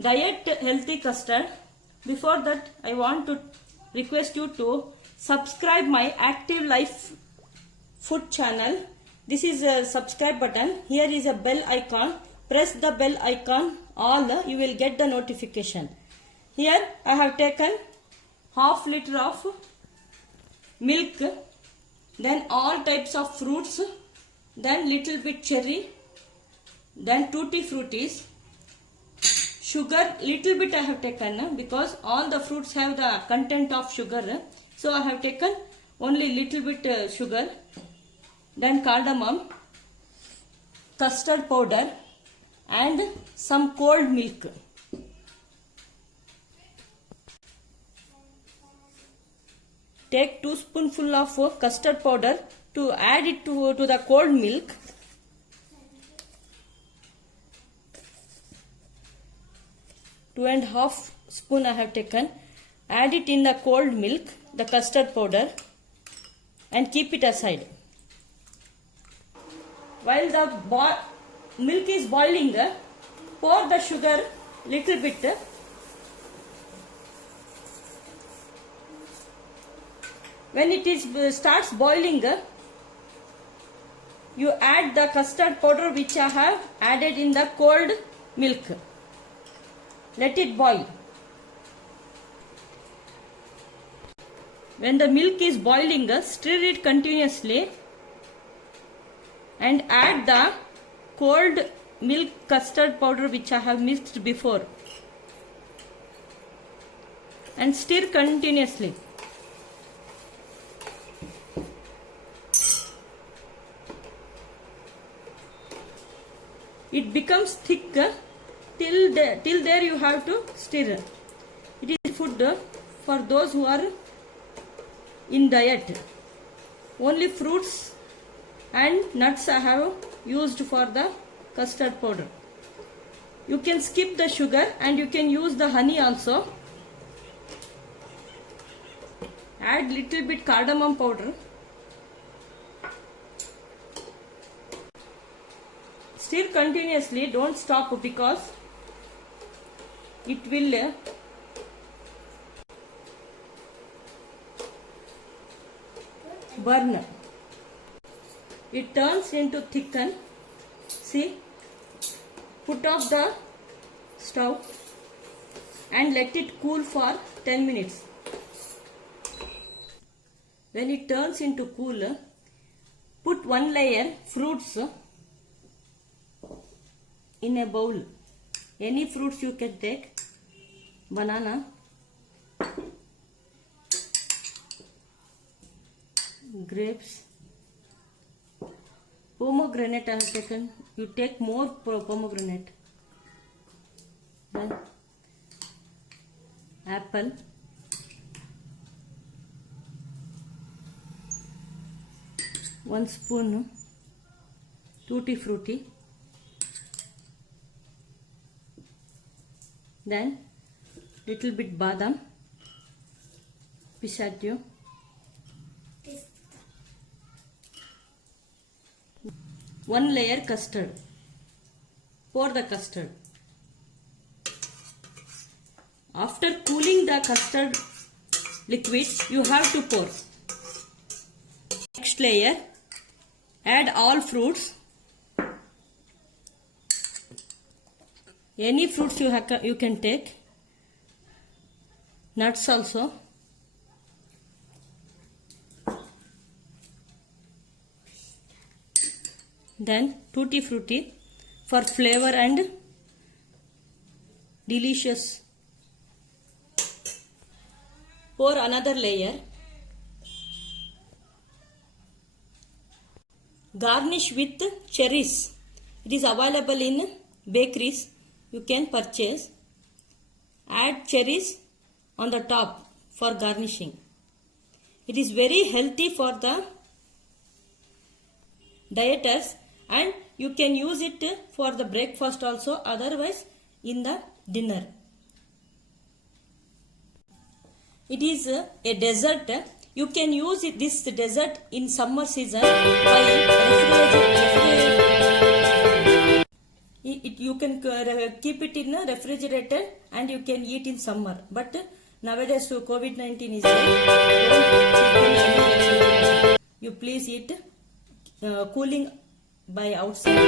diet healthy custard. Before that, I want to request you to subscribe my Active Life Food channel. This is a subscribe button. Here is a bell icon. Press the bell icon all. You will get the notification. Here I have taken half liter of milk. Then all types of fruits. Then little bit cherry. Then tutti fruities. Sugar little bit I have taken because all the fruits have the content of sugar. So I have taken only little bit sugar. Then cardamom, custard powder and some cold milk. Take 2 spoonful of custard powder to add it to the cold milk. Two and half spoon I have taken. Add it in the cold milk, the custard powder, and keep it aside. While the milk is boiling, pour the sugar little bit. When it starts boiling, you add the custard powder which I have added in the cold milk. Let it boil. When the milk is boiling, stir it continuously and add the cold milk custard powder which I have mixed before and stir continuously. It becomes thick. Till there you have to stir. It is food for those who are in diet. Only fruits and nuts I have used for the custard powder. You can skip the sugar and you can use the honey also. Add little bit cardamom powder. Stir continuously, don't stop because it will burn. It turns into thicken. See, put off the stove and let it cool for 10 minutes. When it turns into cool, put one layer fruits in a bowl. Any fruits you can take. Banana, grapes, pomegranate I have taken. You take more pomegranate. Then apple, one spoon tutti frutti. Then little bit badam, pistachio, one layer custard. Pour the custard. After cooling the custard liquid, you have to pour. Next layer, add all fruits. Any fruits you can take. Nuts also. Then tutti frutti for flavor and delicious. Pour another layer. Garnish with cherries. It is available in bakeries. You can purchase. Add cherries on the top for garnishing. It is very healthy for the dieters and you can use it for the breakfast also, otherwise in the dinner. It is a dessert. You can use this dessert in summer season by you can keep it in a refrigerator and you can eat in summer. But nowadays COVID-19 is there. You please eat cooling by outside.